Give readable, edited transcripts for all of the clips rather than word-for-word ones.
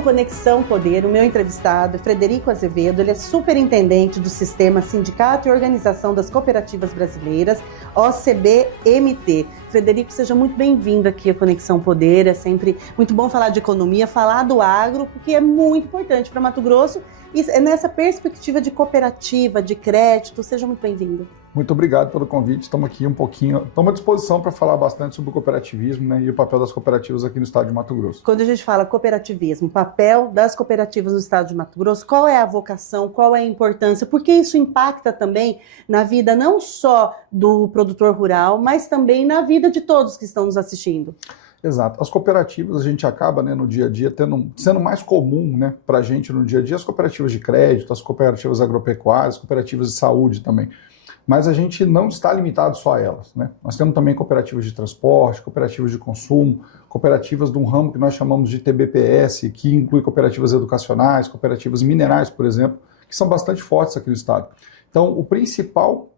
no Conexão Poder, o meu entrevistado é Frederico Azevedo, ele é superintendente do Sistema Sindicato e Organização das Cooperativas Brasileiras, OCB-MT. Frederico, seja muito bem-vindo aqui à Conexão Poder, é sempre muito bom falar de economia, falar do agro, porque é muito importante para Mato Grosso, e é nessa perspectiva de cooperativa, de crédito, seja muito bem-vindo. Muito obrigado pelo convite, estamos aqui estamos à disposição para falar bastante sobre o cooperativismo, né, e o papel das cooperativas aqui no estado de Mato Grosso. Quando a gente fala cooperativismo, o papel das cooperativas no estado de Mato Grosso, qual é a vocação, qual é a importância, porque isso impacta também na vida não só do produtor rural, mas também na vida de todos que estão nos assistindo. Exato. As cooperativas, a gente acaba, né, no dia a dia, sendo mais comum, né, para a gente no dia a dia, as cooperativas de crédito, as cooperativas agropecuárias, as cooperativas de saúde também. Mas a gente não está limitado só a elas, né? Nós temos também cooperativas de transporte, cooperativas de consumo, cooperativas de um ramo que nós chamamos de TBPS, que inclui cooperativas educacionais, cooperativas minerais, por exemplo, que são bastante fortes aqui no estado. Então, o principal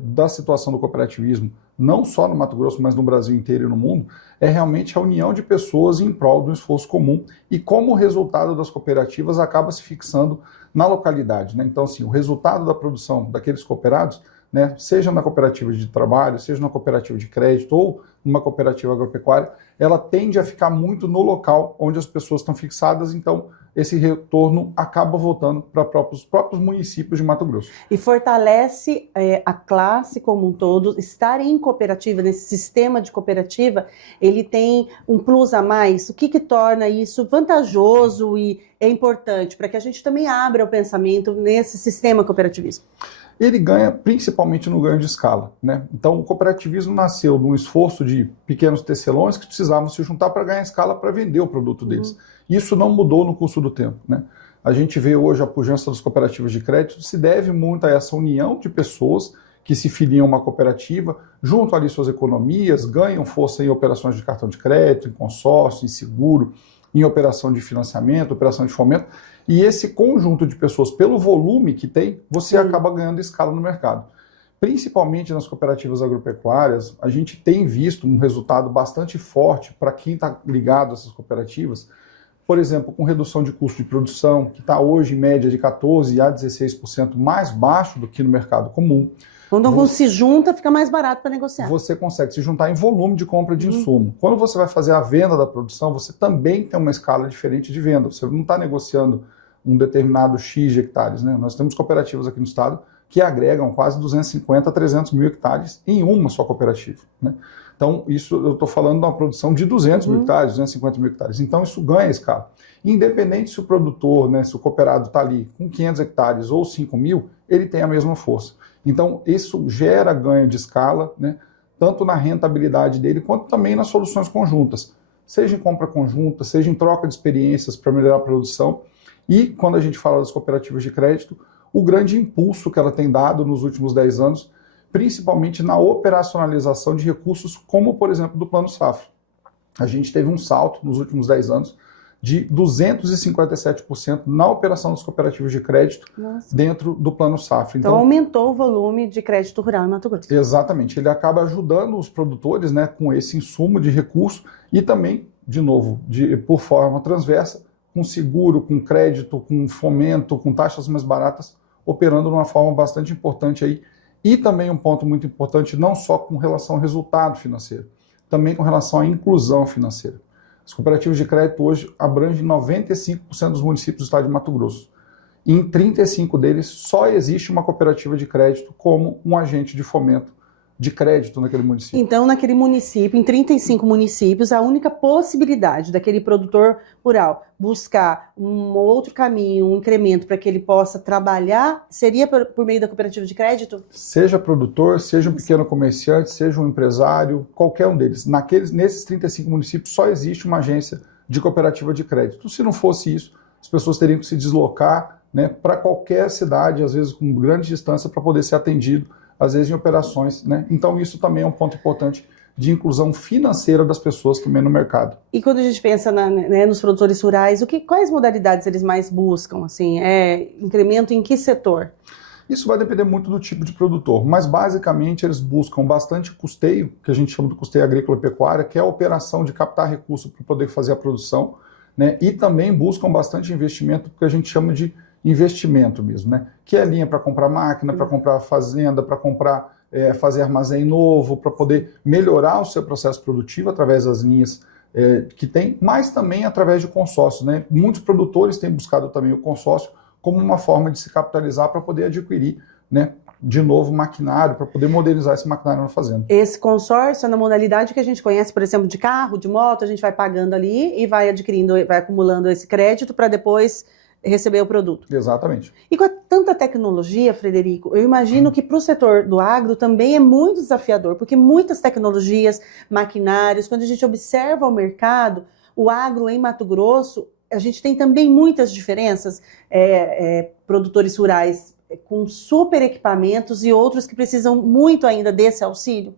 da situação do cooperativismo, não só no Mato Grosso, mas no Brasil inteiro e no mundo, é realmente a união de pessoas em prol do esforço comum e como o resultado das cooperativas acaba se fixando na localidade, né? Então, assim, o resultado da produção daqueles cooperados, né, seja na cooperativa de trabalho, seja na cooperativa de crédito ou numa cooperativa agropecuária, ela tende a ficar muito no local onde as pessoas estão fixadas, então esse retorno acaba voltando para os próprios municípios de Mato Grosso. E fortalece a classe como um todo, estar em cooperativa, nesse sistema de cooperativa, ele tem um plus a mais. O que torna isso vantajoso e é importante para que a gente também abra o pensamento nesse sistema cooperativismo? Ele ganha principalmente no ganho de escala, né? Então o cooperativismo nasceu de um esforço de pequenos tecelões que precisavam se juntar para ganhar escala para vender o produto deles. Isso não mudou no curso do tempo, né? A gente vê hoje a pujança das cooperativas de crédito se deve muito a essa união de pessoas que se filiam a uma cooperativa, juntam ali suas economias, ganham força em operações de cartão de crédito, em consórcio, em seguro, em operação de financiamento, operação de fomento, e esse conjunto de pessoas, pelo volume que tem, você acaba ganhando escala no mercado. Principalmente nas cooperativas agropecuárias, a gente tem visto um resultado bastante forte para quem está ligado a essas cooperativas, por exemplo, com redução de custo de produção, que está hoje em média de 14% a 16% mais baixo do que no mercado comum. Quando algum se junta, fica mais barato para negociar. Você consegue se juntar em volume de compra de insumo. Quando você vai fazer a venda da produção, você também tem uma escala diferente de venda. Você não está negociando um determinado X de hectares, né? Nós temos cooperativas aqui no estado que agregam quase 250 a 300 mil hectares em uma só cooperativa, né? Então, isso eu estou falando de uma produção de 200 mil hectares, 250 mil hectares. Então, isso ganha escala. Independente se o produtor, né, se o cooperado está ali com 500 hectares ou 5 mil, ele tem a mesma força. Então, isso gera ganho de escala, né, tanto na rentabilidade dele, quanto também nas soluções conjuntas. Seja em compra conjunta, seja em troca de experiências para melhorar a produção. E, quando a gente fala das cooperativas de crédito, o grande impulso que ela tem dado nos últimos 10 anos, principalmente na operacionalização de recursos, como, por exemplo, do Plano Safra. A gente teve um salto nos últimos 10 anos de 257% na operação das cooperativas de crédito dentro do Plano Safra. Então aumentou o volume de crédito rural em Mato Grosso. Exatamente. Ele acaba ajudando os produtores, né, com esse insumo de recurso e também, de novo, por forma transversa, com seguro, com crédito, com fomento, com taxas mais baratas, operando de uma forma bastante importante aí. E também um ponto muito importante, não só com relação ao resultado financeiro, também com relação à inclusão financeira. As cooperativas de crédito hoje abrangem 95% dos municípios do estado de Mato Grosso. E em 35 deles só existe uma cooperativa de crédito como um agente de fomento de crédito naquele município. Então, naquele município, em 35 municípios, a única possibilidade daquele produtor rural buscar um outro caminho, um incremento para que ele possa trabalhar, seria por meio da cooperativa de crédito? Seja produtor, seja um pequeno comerciante, seja um empresário, qualquer um deles. Nesses 35 municípios só existe uma agência de cooperativa de crédito. Se não fosse isso, as pessoas teriam que se deslocar, né, para qualquer cidade, às vezes com grande distância, para poder ser atendido, às vezes em operações, né? Então isso também é um ponto importante de inclusão financeira das pessoas também no mercado. E quando a gente pensa nos produtores rurais, quais modalidades eles mais buscam? Assim, incremento em que setor? Isso vai depender muito do tipo de produtor, mas basicamente eles buscam bastante custeio, que a gente chama de custeio agrícola e pecuária, que é a operação de captar recursos para poder fazer a produção, né? E também buscam bastante investimento, porque a gente chama de investimento mesmo, né? Que é linha para comprar máquina, para comprar fazenda, para comprar, fazer armazém novo, para poder melhorar o seu processo produtivo através das linhas que tem, mas também através de consórcios, né? Muitos produtores têm buscado também o consórcio como uma forma de se capitalizar para poder adquirir, né, de novo maquinário, para poder modernizar esse maquinário na fazenda. Esse consórcio é na modalidade que a gente conhece, por exemplo, de carro, de moto, a gente vai pagando ali e vai adquirindo, vai acumulando esse crédito para depois receber o produto. Exatamente. E com tanta tecnologia, Frederico, eu imagino que para o setor do agro também é muito desafiador, porque muitas tecnologias, maquinários, quando a gente observa o mercado, o agro em Mato Grosso, a gente tem também muitas diferenças, produtores rurais com super equipamentos e outros que precisam muito ainda desse auxílio?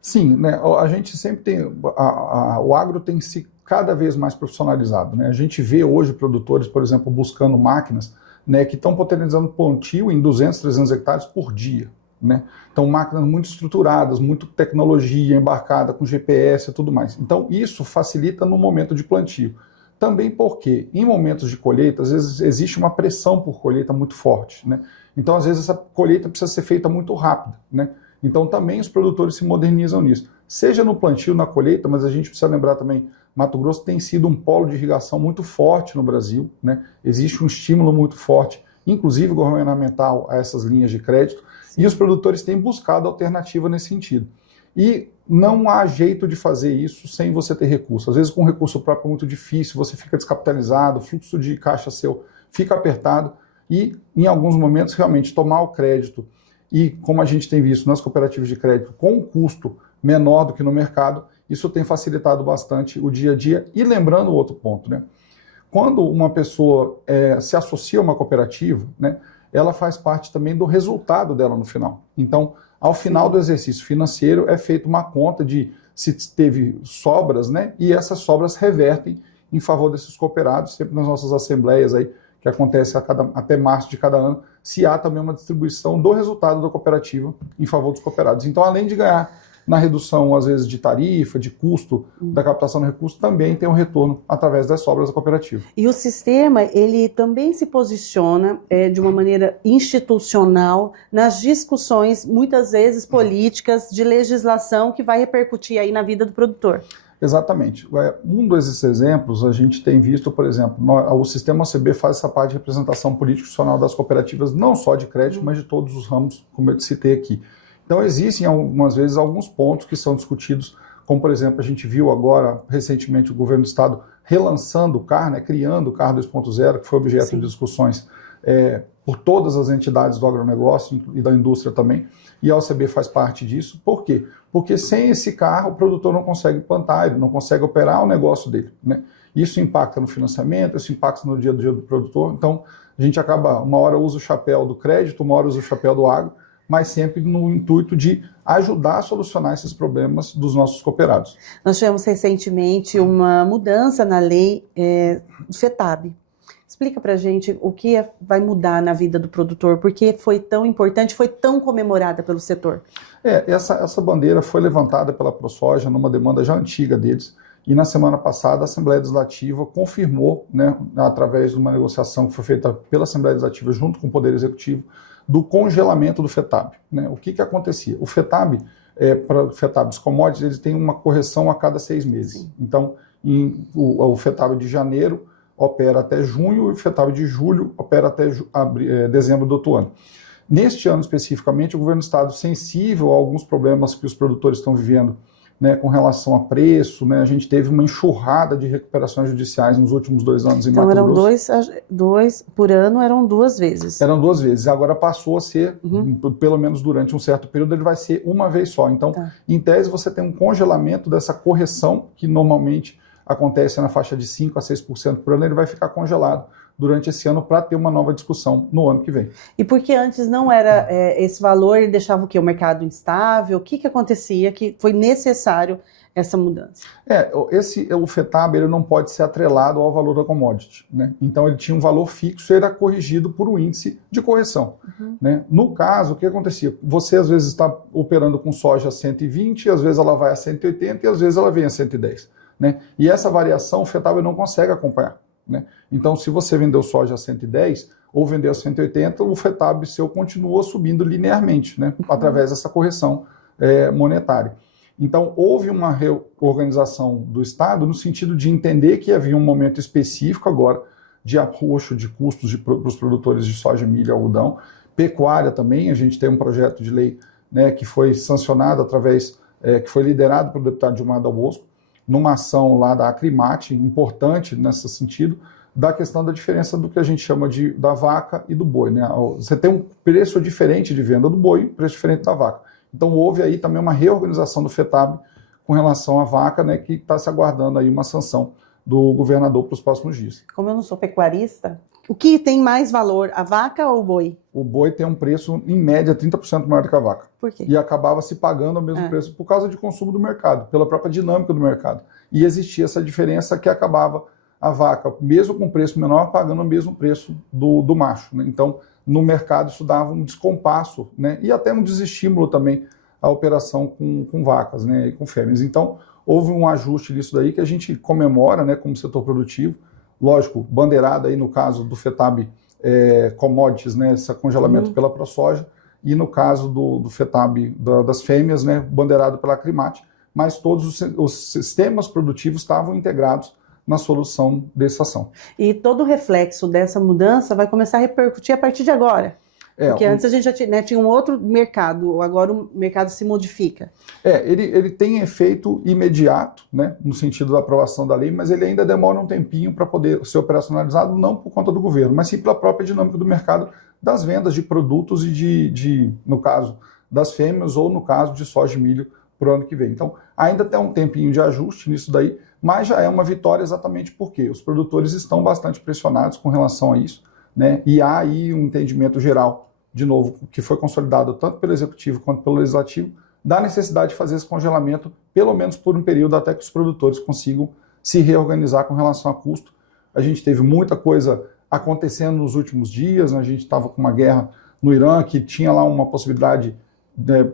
Sim, né, a gente sempre tem, o agro tem se cada vez mais profissionalizado, né? A gente vê hoje produtores, por exemplo, buscando máquinas, né, que estão potencializando plantio em 200, 300 hectares por dia, né? Então, máquinas muito estruturadas, muito tecnologia embarcada com GPS e tudo mais. Então, isso facilita no momento de plantio. Também porque, em momentos de colheita, às vezes existe uma pressão por colheita muito forte, né? Então, às vezes, essa colheita precisa ser feita muito rápida, né? Então, também os produtores se modernizam nisso. Seja no plantio, na colheita, mas a gente precisa lembrar também, Mato Grosso tem sido um polo de irrigação muito forte no Brasil, né? Existe um estímulo muito forte, inclusive governamental, a essas linhas de crédito, e os produtores têm buscado alternativa nesse sentido. E não há jeito de fazer isso sem você ter recurso. Às vezes com recurso próprio é muito difícil, você fica descapitalizado, o fluxo de caixa seu fica apertado e, em alguns momentos, realmente tomar o crédito e, como a gente tem visto nas cooperativas de crédito, com um custo menor do que no mercado, isso tem facilitado bastante o dia a dia. E lembrando outro ponto, né? Quando uma pessoa se associa a uma cooperativa, né, ela faz parte também do resultado dela no final. Então, ao final do exercício financeiro, é feita uma conta de se teve sobras, né, e essas sobras revertem em favor desses cooperados, sempre nas nossas assembleias aí, que acontece até março de cada ano, se há também uma distribuição do resultado da cooperativa em favor dos cooperados. Então, além de ganhar na redução, às vezes, de tarifa, de custo da captação de recursos, também tem um retorno através das sobras da cooperativa. E o sistema, ele também se posiciona de uma maneira institucional nas discussões, muitas vezes políticas, de legislação que vai repercutir aí na vida do produtor. Exatamente. Um desses exemplos, a gente tem visto, por exemplo, o sistema OCB faz essa parte de representação político-institucional das cooperativas, não só de crédito, mas de todos os ramos, como eu citei aqui. Então, existem, algumas vezes, alguns pontos que são discutidos, como, por exemplo, a gente viu agora, recentemente, o governo do Estado relançando o CAR, né, criando o CAR 2.0, que foi objeto de discussões por todas as entidades do agronegócio e da indústria também, e a OCB faz parte disso. Por quê? Porque sem esse CAR, o produtor não consegue plantar, ele não consegue operar o negócio dele, né? Isso impacta no financiamento, isso impacta no dia a dia do produtor. Então, a gente acaba, uma hora usa o chapéu do crédito, uma hora usa o chapéu do agro, mas sempre no intuito de ajudar a solucionar esses problemas dos nossos cooperados. Nós tivemos recentemente uma mudança na lei do FETAB. Explica pra gente o que vai mudar na vida do produtor, por que foi tão importante, foi tão comemorada pelo setor. Essa bandeira foi levantada pela ProSoja numa demanda já antiga deles, e na semana passada a Assembleia Legislativa confirmou, né, através de uma negociação que foi feita pela Assembleia Legislativa junto com o Poder Executivo, do congelamento do FETAB, né? O que acontecia? O FETAB, para FETABs commodities, eles têm uma correção a cada 6 meses. Sim. Então, o FETAB de janeiro opera até junho e o FETAB de julho opera até dezembro do outro ano. Neste ano especificamente, o governo do Estado, sensível a alguns problemas que os produtores estão vivendo, né, com relação a preço, né, a gente teve uma enxurrada de recuperações judiciais nos últimos 2 anos em Mato Grosso. Então eram dois por ano, eram 2 vezes. Eram 2 vezes, agora passou a ser, pelo menos durante um certo período, ele vai ser uma vez só. Então, em tese, você tem um congelamento dessa correção, que normalmente acontece na faixa de 5% a 6% por ano, ele vai ficar congelado durante esse ano para ter uma nova discussão no ano que vem. E porque antes não era esse valor, ele deixava o quê? O mercado instável? O que acontecia que foi necessário essa mudança? O FETAB ele não pode ser atrelado ao valor da commodity, né? Então ele tinha um valor fixo e era corrigido por um índice de correção. Né? No caso, o que acontecia? Você às vezes está operando com soja a 120, às vezes ela vai a 180 e às vezes ela vem a 110. né? E essa variação o FETAB não consegue acompanhar, né? Então, se você vendeu soja a 110 ou vendeu a 180, o FETAB seu continua subindo linearmente, né? Através dessa correção monetária. Então, houve uma reorganização do Estado no sentido de entender que havia um momento específico agora de arroxo de custos para os produtores de soja, milho e algodão. Pecuária também, a gente tem um projeto de lei, né, que foi sancionado através, que foi liderado pelo deputado Gilmar Dal Bosco, numa ação lá da Acrimate, importante nesse sentido, da questão da diferença do que a gente chama da vaca e do boi, né? Você tem um preço diferente de venda do boi, preço diferente da vaca. Então houve aí também uma reorganização do FETAB com relação à vaca, né, que está se aguardando aí uma sanção do governador para os próximos dias. Como eu não sou pecuarista, o que tem mais valor, a vaca ou o boi? O boi tem um preço, em média, 30% maior do que a vaca. Por quê? E acabava se pagando o mesmo preço por causa de consumo do mercado, pela própria dinâmica do mercado. E existia essa diferença que acabava a vaca, mesmo com preço menor, pagando o mesmo preço do macho, né? Então, no mercado isso dava um descompasso, né? E até um desestímulo também à operação com vacas, né? E com fêmeas. Então, houve um ajuste disso daí que a gente comemora, né, como setor produtivo, lógico, bandeirado aí no caso do FETAB Commodities, né, esse congelamento pela ProSoja, e no caso do FETAB das fêmeas, né, bandeirado pela Acrimate, mas todos os sistemas produtivos estavam integrados na solução dessa ação. E todo o reflexo dessa mudança vai começar a repercutir a partir de agora? Porque antes a gente já tinha, né, tinha um outro mercado, agora o mercado se modifica. Ele tem efeito imediato, né, no sentido da aprovação da lei, mas ele ainda demora um tempinho para poder ser operacionalizado, não por conta do governo, mas sim pela própria dinâmica do mercado, das vendas de produtos e no caso das fêmeas ou no caso de soja e milho para o ano que vem. Então, ainda tem um tempinho de ajuste nisso daí, mas já é uma vitória exatamente porque os produtores estão bastante pressionados com relação a isso, né, e há aí um entendimento geral, de novo, que foi consolidado tanto pelo Executivo quanto pelo Legislativo, da necessidade de fazer esse congelamento, pelo menos por um período, até que os produtores consigam se reorganizar com relação a custo. A gente teve muita coisa acontecendo nos últimos dias, né? A gente estava com uma guerra no Irã, que tinha lá uma possibilidade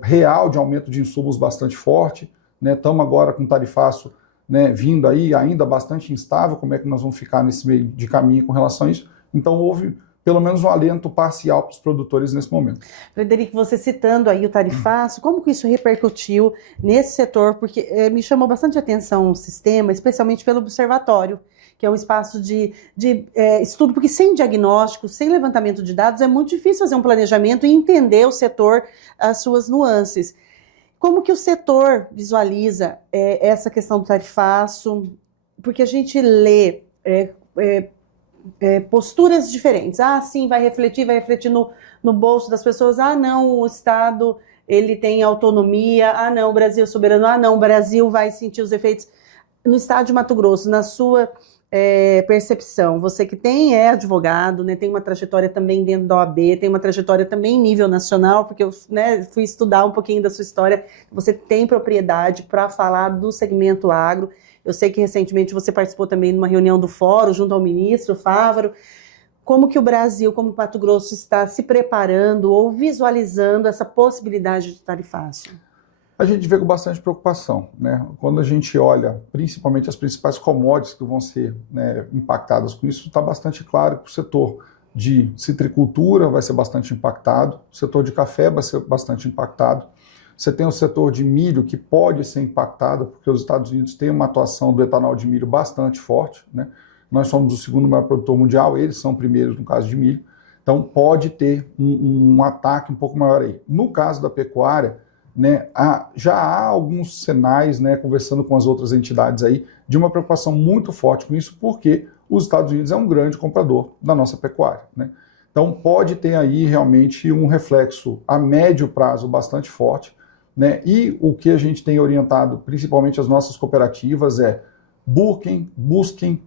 real de aumento de insumos bastante forte, né? Estamos agora com tarifaço, né, vindo aí, ainda bastante instável, como é que nós vamos ficar nesse meio de caminho com relação a isso. Então houve pelo menos um alento parcial para os produtores nesse momento. Frederico, você citando aí o tarifaço, como que isso repercutiu nesse setor? Porque me chamou bastante atenção o sistema, especialmente pelo observatório, que é um espaço de estudo, porque sem diagnóstico, sem levantamento de dados, é muito difícil fazer um planejamento e entender o setor, as suas nuances. Como que o setor visualiza essa questão do tarifaço? Porque a gente lê posturas diferentes. Ah, sim, vai refletir no bolso das pessoas. Ah, não, o Estado ele tem autonomia. Ah, não, o Brasil é soberano. Ah, não, o Brasil vai sentir os efeitos. No estado de Mato Grosso, na sua percepção, você que é advogado, né, tem uma trajetória também dentro da OAB, tem uma trajetória também em nível nacional, porque eu, né, fui estudar um pouquinho da sua história, você tem propriedade para falar do segmento agro. Eu sei que recentemente você participou também de uma reunião do Fórum junto ao ministro Fávaro. Como que o Brasil, como o Mato Grosso, está se preparando ou visualizando essa possibilidade de tarifaço? A gente vê com bastante preocupação, né? Quando a gente olha, principalmente as principais commodities que vão ser, né, impactadas com isso, está bastante claro que o setor de citricultura vai ser bastante impactado, o setor de café vai ser bastante impactado. Você tem o setor de milho que pode ser impactado, porque os Estados Unidos têm uma atuação do etanol de milho bastante forte, né? Nós somos o segundo maior produtor mundial, eles são primeiros no caso de milho, então pode ter um ataque um pouco maior aí. No caso da pecuária, né, já há alguns sinais, né, conversando com as outras entidades aí, de uma preocupação muito forte com isso, porque os Estados Unidos é um grande comprador da nossa pecuária, né? Então pode ter aí realmente um reflexo a médio prazo bastante forte, né? E o que a gente tem orientado, principalmente as nossas cooperativas, busquem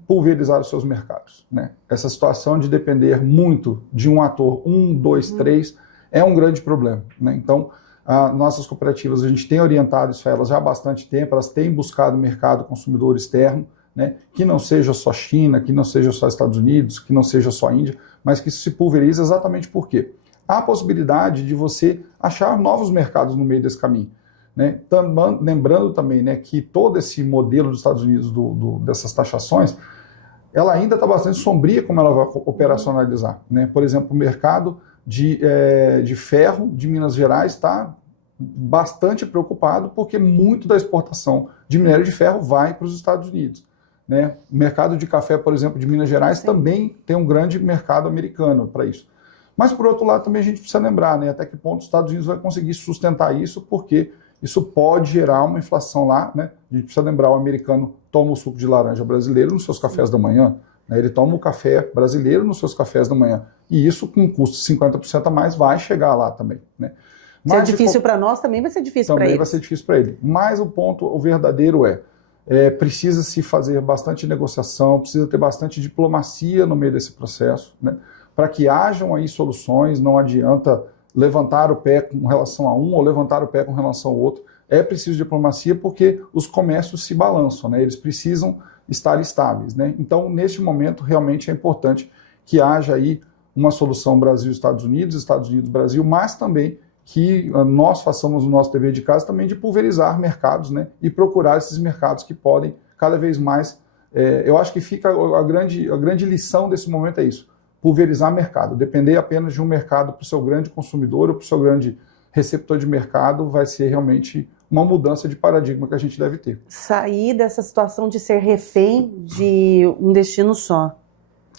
pulverizar os seus mercados, né? Essa situação de depender muito de um ator, 1, 2, 3, é um grande problema, né? Então, nossas cooperativas, a gente tem orientado isso a elas já há bastante tempo, elas têm buscado mercado consumidor externo, né? Que não seja só China, que não seja só Estados Unidos, que não seja só Índia, mas que isso se pulverize exatamente por quê? Há a possibilidade de você achar novos mercados no meio desse caminho. né? Lembrando também, né, que todo esse modelo dos Estados Unidos dessas taxações, ela ainda está bastante sombria como ela vai operacionalizar, né? Por exemplo, o mercado de ferro de Minas Gerais está bastante preocupado porque muito da exportação de minério de ferro vai para os Estados Unidos, né? O mercado de café, por exemplo, de Minas Gerais também tem um grande mercado americano para isso. Mas, por outro lado, também a gente precisa lembrar, né, até que ponto os Estados Unidos vai conseguir sustentar isso, porque isso pode gerar uma inflação lá, né? A gente precisa lembrar, o americano toma o suco de laranja brasileiro nos seus cafés da manhã, né? Ele toma o café brasileiro nos seus cafés da manhã. E isso, com um custo de 50% a mais, vai chegar lá também, né? Se é difícil para nós, também vai ser difícil para eles. Também vai ser difícil para ele. Mas o verdadeiro precisa se fazer bastante negociação, precisa ter bastante diplomacia no meio desse processo, né? Para que hajam aí soluções. Não adianta levantar o pé com relação a um ou levantar o pé com relação ao outro. É preciso diplomacia porque os comércios se balançam, né? Eles precisam estar estáveis, né? Então, neste momento, realmente é importante que haja aí uma solução Brasil-Estados Unidos-Brasil, mas também que nós façamos o nosso dever de casa também de pulverizar mercados, né? E procurar esses mercados que podem cada vez mais... eu acho que fica a grande lição desse momento é isso. Pulverizar mercado. Depender apenas de um mercado para o seu grande consumidor ou para o seu grande receptor de mercado vai ser realmente uma mudança de paradigma que a gente deve ter. Sair dessa situação de ser refém de um destino só.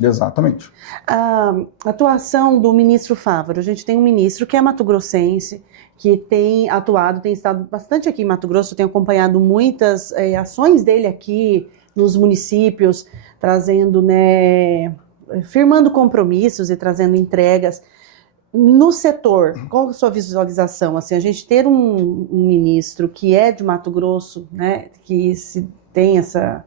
Exatamente. A atuação do ministro Fávaro, a gente tem um ministro que é mato-grossense, que tem atuado, tem estado bastante aqui em Mato Grosso, eu tenho acompanhado muitas ações dele aqui nos municípios, trazendo, né, firmando compromissos e trazendo entregas. No setor, qual a sua visualização? Assim, a gente ter um ministro que é de Mato Grosso, né, que tem essa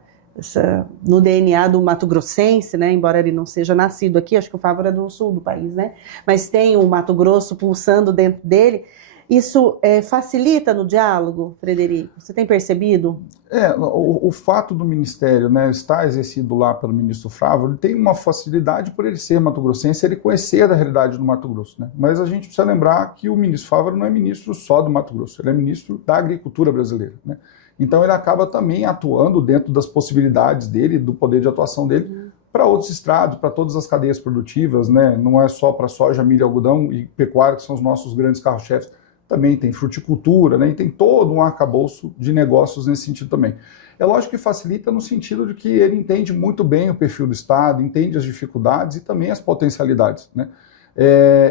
no DNA do mato-grossense, né, embora ele não seja nascido aqui, acho que o Fávaro é do sul do país, né, mas tem o Mato Grosso pulsando dentro dele. Isso facilita no diálogo, Frederico? Você tem percebido? O fato do Ministério, né, estar exercido lá pelo ministro Fávaro, ele tem uma facilidade por ele ser mato-grossense, ele conhecer da realidade do Mato Grosso, né? Mas a gente precisa lembrar que o ministro Fávaro não é ministro só do Mato Grosso, ele é ministro da agricultura brasileira, né? Então ele acaba também atuando dentro das possibilidades dele, do poder de atuação dele, para outros estrados, para todas as cadeias produtivas, né? Não é só para soja, milho, algodão e pecuária, que são os nossos grandes carro-chefes. Também tem fruticultura, né? E tem todo um arcabouço de negócios nesse sentido também. É lógico que facilita no sentido de que ele entende muito bem o perfil do Estado, entende as dificuldades e também as potencialidades, né?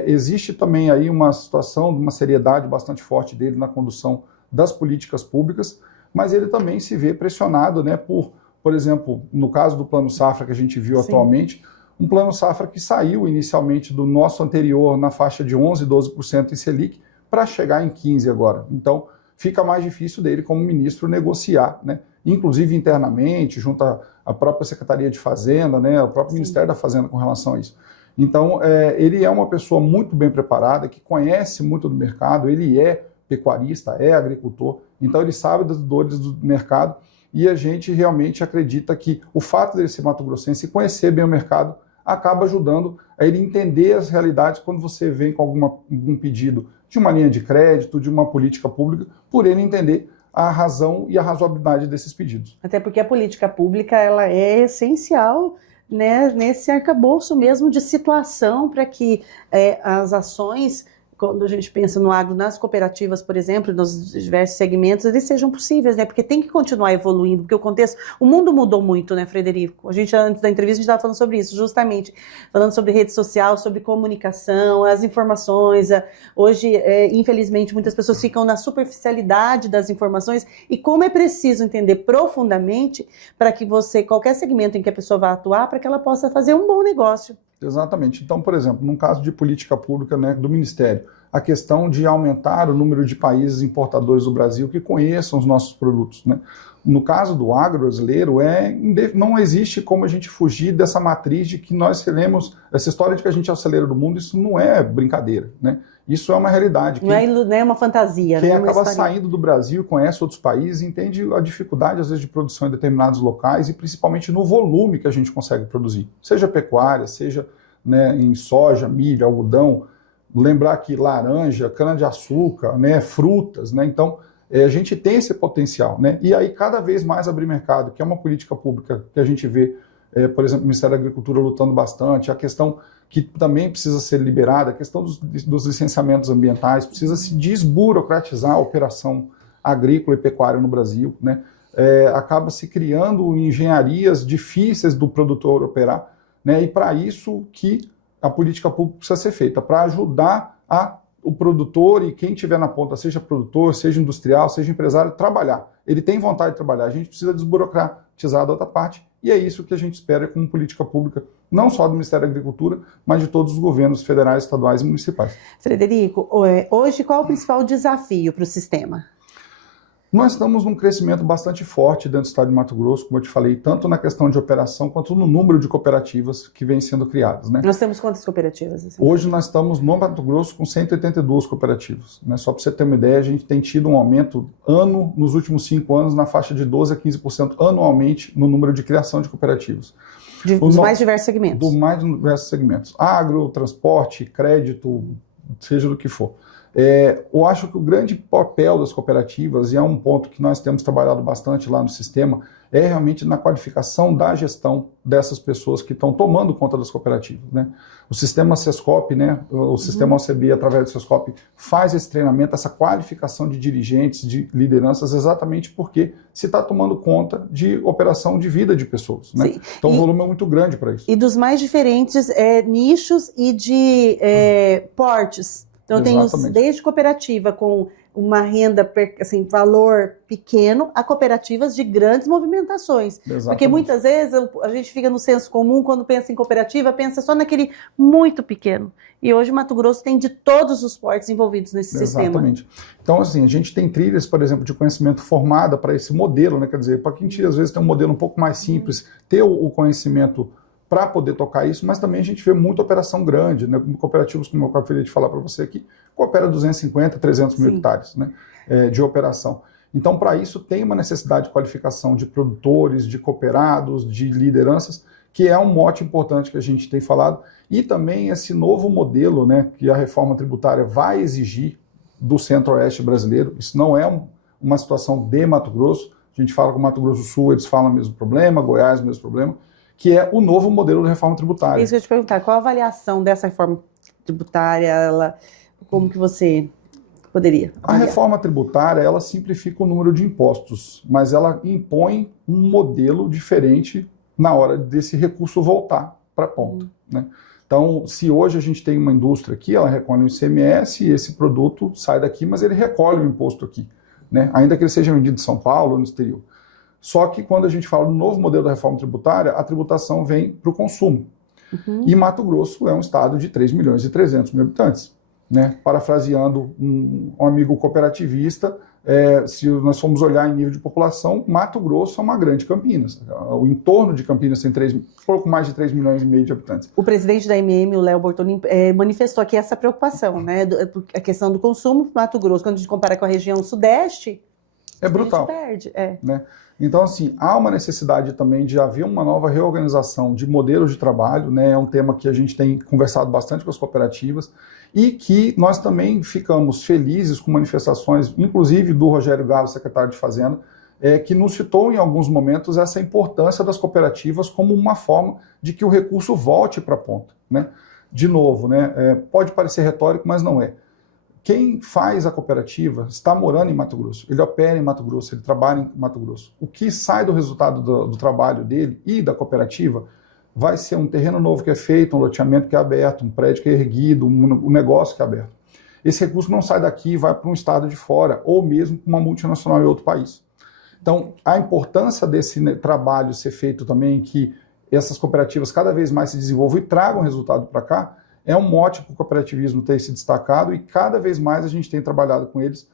Existe também aí uma situação, uma seriedade bastante forte dele na condução das políticas públicas, mas ele também se vê pressionado, né, por exemplo, no caso do Plano Safra que a gente viu atualmente, um Plano Safra que saiu inicialmente do nosso anterior na faixa de 11%, 12% em Selic, para chegar em 15% agora. Então, fica mais difícil dele, como ministro, negociar, né? Inclusive internamente, junto à própria Secretaria de Fazenda, né? O próprio Ministério da Fazenda com relação a isso. Então, ele é uma pessoa muito bem preparada, que conhece muito do mercado, ele é pecuarista, é agricultor, então ele sabe das dores do mercado e a gente realmente acredita que o fato dele ser mato-grossense e conhecer bem o mercado acaba ajudando a ele entender as realidades quando você vem com algum pedido de uma linha de crédito, de uma política pública, por ele entender a razão e a razoabilidade desses pedidos. Até porque a política pública ela é essencial, né, nesse arcabouço mesmo de situação para que as ações, quando a gente pensa no agro, nas cooperativas, por exemplo, nos diversos segmentos, eles sejam possíveis, né? Porque tem que continuar evoluindo, porque o contexto, o mundo mudou muito, né, Frederico? A gente, antes da entrevista, a gente estava falando sobre isso, justamente, falando sobre rede social, sobre comunicação, as informações. Hoje, infelizmente, muitas pessoas ficam na superficialidade das informações e como é preciso entender profundamente para que qualquer segmento em que a pessoa vá atuar, para que ela possa fazer um bom negócio. Exatamente. Então, por exemplo, num caso de política pública, né, do Ministério, a questão de aumentar o número de países importadores do Brasil que conheçam os nossos produtos, né? No caso do agro brasileiro, não existe como a gente fugir dessa matriz de que nós seremos, essa história de que a gente é o celeiro do mundo, isso não é brincadeira, né? Isso é uma realidade. Não é uma fantasia. Quem acaba saindo do Brasil, conhece outros países, entende a dificuldade, às vezes, de produção em determinados locais e principalmente no volume que a gente consegue produzir. Seja pecuária, seja, né, em soja, milho, algodão, lembrar que laranja, cana-de-açúcar, né, frutas, né? Então, a gente tem esse potencial, né? E aí cada vez mais abrir mercado, que é uma política pública que a gente vê, por exemplo, o Ministério da Agricultura lutando bastante, a questão que também precisa ser liberada, a questão dos licenciamentos ambientais, precisa se desburocratizar a operação agrícola e pecuária no Brasil, né? Acaba se criando engenharias difíceis do produtor operar, né? E para isso que a política pública precisa ser feita, para ajudar o produtor e quem estiver na ponta, seja produtor, seja industrial, seja empresário, trabalhar. Ele tem vontade de trabalhar, a gente precisa desburocratizar da outra parte, e é isso que a gente espera como política pública, não só do Ministério da Agricultura, mas de todos os governos federais, estaduais e municipais. Frederico, hoje qual é o principal desafio para o sistema? Nós estamos num crescimento bastante forte dentro do estado de Mato Grosso, como eu te falei, tanto na questão de operação quanto no número de cooperativas que vêm sendo criadas, né? Nós temos quantas cooperativas? Assim? Hoje nós estamos no Mato Grosso com 182 cooperativas, né? Só para você ter uma ideia, a gente tem tido um aumento nos últimos 5 anos na faixa de 12% a 15% anualmente no número de criação de cooperativas. Dos mais diversos segmentos? Dos mais diversos segmentos. Agro, transporte, crédito, seja do que for. Eu acho que o grande papel das cooperativas, e é um ponto que nós temos trabalhado bastante lá no sistema, é realmente na qualificação da gestão dessas pessoas que estão tomando conta das cooperativas, né? O sistema Sescop, né, o sistema OCB, através do Sescop, faz esse treinamento, essa qualificação de dirigentes, de lideranças, exatamente porque se está tomando conta de operação de vida de pessoas, né? Então o volume é muito grande para isso. E dos mais diferentes nichos e de portes. Então, eu tenho desde cooperativa com uma renda, assim, valor pequeno, a cooperativas de grandes movimentações. Exatamente. Porque muitas vezes a gente fica no senso comum, quando pensa em cooperativa, pensa só naquele muito pequeno. E hoje o Mato Grosso tem de todos os portes envolvidos nesse sistema. Exatamente. Então, assim, a gente tem trilhas, por exemplo, de conhecimento formada para esse modelo, né? Quer dizer, para quem às vezes tem um modelo um pouco mais simples, ter o conhecimento para poder tocar isso, mas também a gente vê muita operação grande, né? Cooperativas, como eu acabei de falar para você aqui, coopera 250, 300 mil hectares, né? De operação. Então, para isso, tem uma necessidade de qualificação de produtores, de cooperados, de lideranças, que é um mote importante que a gente tem falado, e também esse novo modelo, né, que a reforma tributária vai exigir do Centro-Oeste brasileiro. Isso não é uma situação de Mato Grosso, a gente fala com o Mato Grosso do Sul, eles falam o mesmo problema, Goiás o mesmo problema, que é o novo modelo de reforma tributária. É isso que eu ia te perguntar, qual a avaliação dessa reforma tributária, como que você poderia avaliar? A reforma tributária, ela simplifica o número de impostos, mas ela impõe um modelo diferente na hora desse recurso voltar para a ponta, né? Então, se hoje a gente tem uma indústria aqui, ela recolhe o ICMS e esse produto sai daqui, mas ele recolhe o imposto aqui, né? Ainda que ele seja vendido em São Paulo ou no exterior. Só que quando a gente fala do novo modelo da reforma tributária, a tributação vem para o consumo. E Mato Grosso é um estado de 3 milhões e 300 mil habitantes, né? Parafraseando um amigo cooperativista, se nós formos olhar em nível de população, Mato Grosso é uma grande Campinas. O entorno de Campinas tem pouco mais de 3 milhões e meio de habitantes. O presidente da MM, o Léo Bortolini, manifestou aqui essa preocupação, né? A questão do consumo, Mato Grosso, quando a gente compara com a região sudeste, é brutal. A gente perde. Né? Então, assim, há uma necessidade também de haver uma nova reorganização de modelos de trabalho, né? É um tema que a gente tem conversado bastante com as cooperativas e que nós também ficamos felizes com manifestações, inclusive do Rogério Galo, secretário de Fazenda, que nos citou em alguns momentos essa importância das cooperativas como uma forma de que o recurso volte para a ponta, né? De novo, né? Pode parecer retórico, mas não é. Quem faz a cooperativa está morando em Mato Grosso, ele opera em Mato Grosso, ele trabalha em Mato Grosso. O que sai do resultado do trabalho dele e da cooperativa vai ser um terreno novo que é feito, um loteamento que é aberto, um prédio que é erguido, um negócio que é aberto. Esse recurso não sai daqui e vai para um estado de fora, ou mesmo para uma multinacional em outro país. Então, a importância desse trabalho ser feito também, que essas cooperativas cada vez mais se desenvolvam e tragam resultado para cá, é um mote para o cooperativismo ter se destacado e cada vez mais a gente tem trabalhado com eles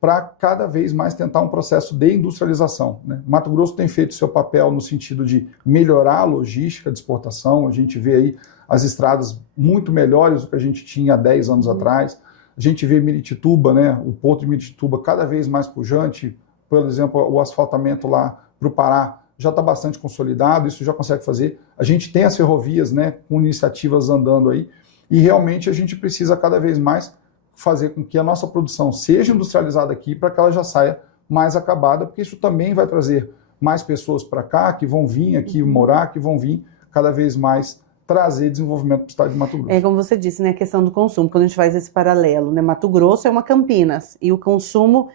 para cada vez mais tentar um processo de industrialização, né? Mato Grosso tem feito seu papel no sentido de melhorar a logística de exportação, a gente vê aí as estradas muito melhores do que a gente tinha há 10 anos atrás, a gente vê Miritituba, né? O porto de Miritituba cada vez mais pujante, por exemplo, o asfaltamento lá para o Pará já está bastante consolidado, isso já consegue fazer, a gente tem as ferrovias, né, com iniciativas andando aí, e realmente a gente precisa cada vez mais fazer com que a nossa produção seja industrializada aqui para que ela já saia mais acabada, porque isso também vai trazer mais pessoas para cá, que vão vir aqui morar, que vão vir cada vez mais trazer desenvolvimento para o estado de Mato Grosso. É como você disse, né, a questão do consumo, quando a gente faz esse paralelo, né, Mato Grosso é uma Campinas, e o consumo,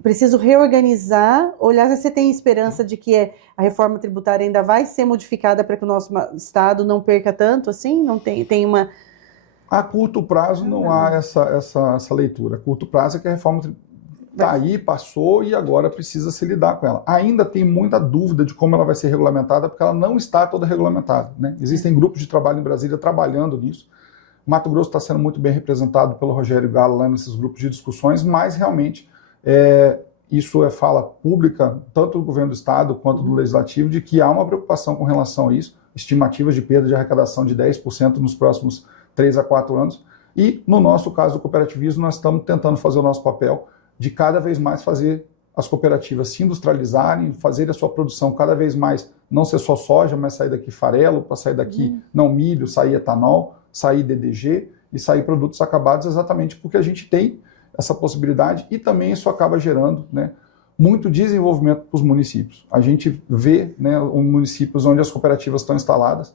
preciso reorganizar, olhar se você tem esperança de que a reforma tributária ainda vai ser modificada para que o nosso estado não perca tanto, assim, não tem uma... A curto prazo não há essa leitura. A curto prazo é que a reforma está aí, passou e agora precisa se lidar com ela. Ainda tem muita dúvida de como ela vai ser regulamentada, porque ela não está toda regulamentada, né? Existem grupos de trabalho em Brasília trabalhando nisso. Mato Grosso está sendo muito bem representado pelo Rogério Galo lá nesses grupos de discussões, mas realmente isso é fala pública, tanto do governo do estado quanto do legislativo, de que há uma preocupação com relação a isso, estimativas de perda de arrecadação de 10% nos próximos 3 a 4 anos, e no nosso caso do cooperativismo nós estamos tentando fazer o nosso papel de cada vez mais fazer as cooperativas se industrializarem, fazer a sua produção cada vez mais, não ser só soja, mas sair daqui farelo, para sair daqui não milho, sair etanol, sair DDG e sair produtos acabados, exatamente porque a gente tem essa possibilidade e também isso acaba gerando, né, muito desenvolvimento para os municípios. A gente vê, né, os municípios onde as cooperativas estão instaladas,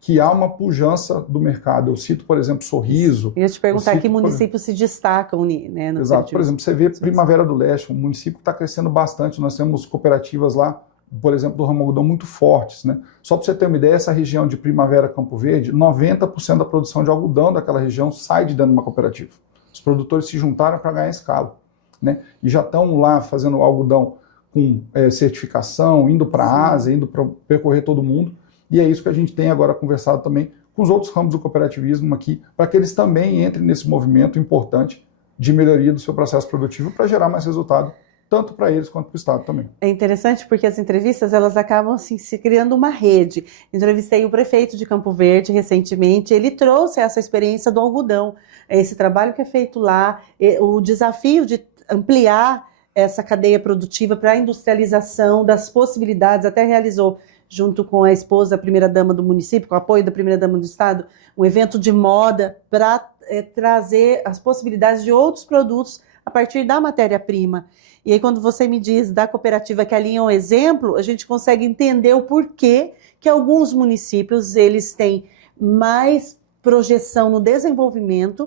que há uma pujança do mercado. Eu cito, por exemplo, Sorriso. Eu ia te perguntar que municípios se destacam, né, no Exato. Por exemplo, você vê Primavera do Leste, um município que está crescendo bastante. Nós temos cooperativas lá, por exemplo, do ramo algodão muito fortes, né? Só para você ter uma ideia, essa região de Primavera, Campo Verde, 90% da produção de algodão daquela região sai de dentro de uma cooperativa. Os produtores se juntaram para ganhar escala, né? E já estão lá fazendo algodão com certificação, indo para a Ásia, indo para percorrer todo mundo. E é isso que a gente tem agora conversado também com os outros ramos do cooperativismo aqui, para que eles também entrem nesse movimento importante de melhoria do seu processo produtivo para gerar mais resultado, tanto para eles quanto para o Estado também. É interessante porque as entrevistas elas acabam assim, se criando uma rede. Entrevistei o prefeito de Campo Verde recentemente, ele trouxe essa experiência do algodão, esse trabalho que é feito lá, o desafio de ampliar essa cadeia produtiva para a industrialização das possibilidades, até realizou junto com a esposa, a primeira-dama do município, com o apoio da primeira-dama do estado, um evento de moda para trazer as possibilidades de outros produtos a partir da matéria-prima. E aí, quando você me diz da cooperativa que ali é um exemplo, a gente consegue entender o porquê que alguns municípios eles têm mais projeção no desenvolvimento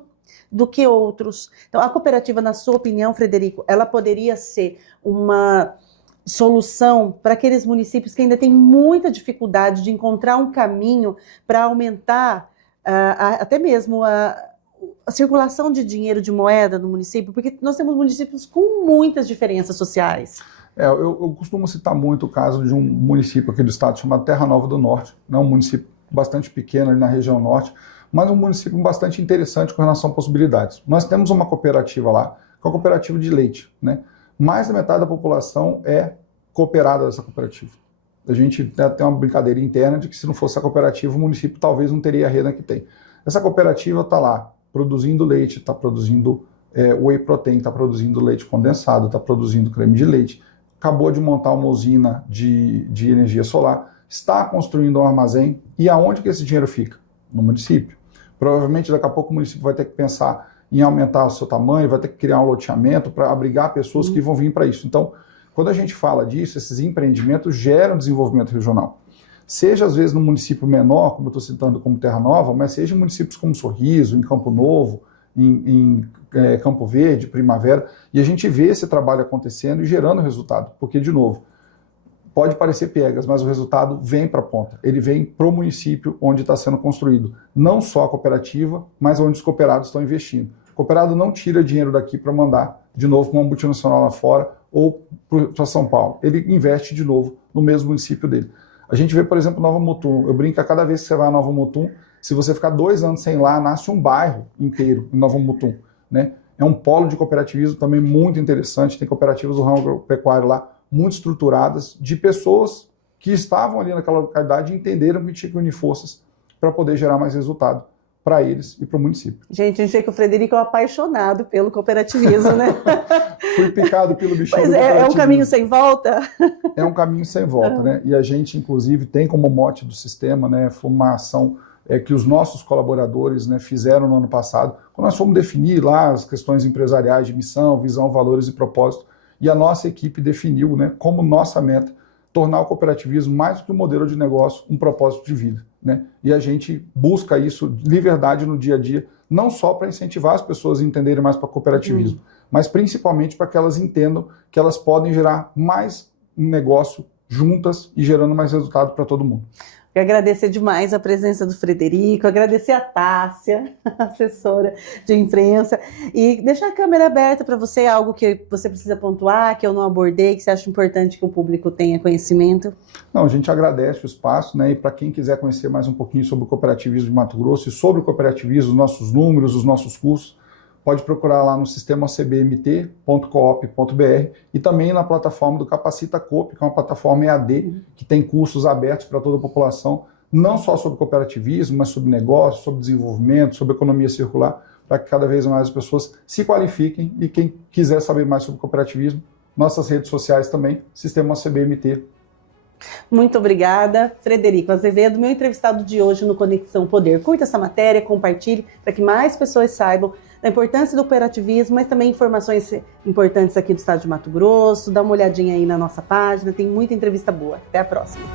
do que outros. Então, a cooperativa, na sua opinião, Frederico, ela poderia ser uma solução para aqueles municípios que ainda têm muita dificuldade de encontrar um caminho para aumentar até mesmo a circulação de dinheiro, de moeda no município, porque nós temos municípios com muitas diferenças sociais. Eu costumo citar muito o caso de um município aqui do estado chamado Terra Nova do Norte, né, um município bastante pequeno ali na região norte, mas um município bastante interessante com relação a possibilidades. Nós temos uma cooperativa lá, que é uma cooperativa de leite, né? Mais da metade da população é cooperada dessa cooperativa. A gente tem uma brincadeira interna de que se não fosse a cooperativa, o município talvez não teria a renda que tem. Essa cooperativa está lá produzindo leite, está produzindo whey protein, está produzindo leite condensado, está produzindo creme de leite, acabou de montar uma usina de energia solar, está construindo um armazém. E aonde que esse dinheiro fica? No município. Provavelmente daqui a pouco o município vai ter que pensar em aumentar o seu tamanho, vai ter que criar um loteamento para abrigar pessoas que vão vir para isso. Então, quando a gente fala disso, esses empreendimentos geram desenvolvimento regional. Seja, às vezes, no município menor, como eu estou citando como Terra Nova, mas seja em municípios como Sorriso, em Campo Novo, em Campo Verde, Primavera, e a gente vê esse trabalho acontecendo e gerando resultado. Porque, de novo, pode parecer piegas, mas o resultado vem para a ponta. Ele vem para o município onde está sendo construído. Não só a cooperativa, mas onde os cooperados estão investindo. O cooperado não tira dinheiro daqui para mandar de novo para uma multinacional lá fora ou para São Paulo. Ele investe de novo no mesmo município dele. A gente vê, por exemplo, Nova Mutum. Eu brinco que cada vez que você vai a Nova Mutum, se você ficar 2 anos sem ir lá, nasce um bairro inteiro em Nova Mutum, né? É um polo de cooperativismo também muito interessante. Tem cooperativas do ramo agropecuário lá muito estruturadas, de pessoas que estavam ali naquela localidade e entenderam que tinha que unir forças para poder gerar mais resultado para eles e para o município. Gente, a gente vê que o Frederico é um apaixonado pelo cooperativismo, né? Fui picado pelo bichinho do cooperativismo. É um caminho sem volta? É um caminho sem volta, né? E a gente, inclusive, tem como mote do sistema, né, foi uma ação que os nossos colaboradores, né, fizeram no ano passado, quando nós fomos definir lá as questões empresariais de missão, visão, valores e propósito, e a nossa equipe definiu, né, como nossa meta tornar o cooperativismo mais do que um modelo de negócio, um propósito de vida, né? E a gente busca isso de verdade no dia a dia, não só para incentivar as pessoas a entenderem mais para o cooperativismo, mas principalmente para que elas entendam que elas podem gerar mais um negócio juntas e gerando mais resultado para todo mundo. Eu agradecer demais a presença do Frederico, agradecer a Tássia, assessora de imprensa, e deixar a câmera aberta para você, algo que você precisa pontuar, que eu não abordei, que você acha importante que o público tenha conhecimento. Não, a gente agradece o espaço, né? E para quem quiser conhecer mais um pouquinho sobre o cooperativismo de Mato Grosso e sobre o cooperativismo, os nossos números, os nossos cursos, pode procurar lá no sistema cbmt.coop.br e também na plataforma do Capacita Coop, que é uma plataforma EAD, que tem cursos abertos para toda a população, não só sobre cooperativismo, mas sobre negócio, sobre desenvolvimento, sobre economia circular, para que cada vez mais as pessoas se qualifiquem e quem quiser saber mais sobre cooperativismo, nossas redes sociais também, sistema CBMT. Muito obrigada, Frederico Azevedo, meu entrevistado de hoje no Conexão Poder. Curta essa matéria, compartilhe para que mais pessoas saibam da importância do cooperativismo, mas também informações importantes aqui do estado de Mato Grosso. Dá uma olhadinha aí na nossa página, tem muita entrevista boa. Até a próxima.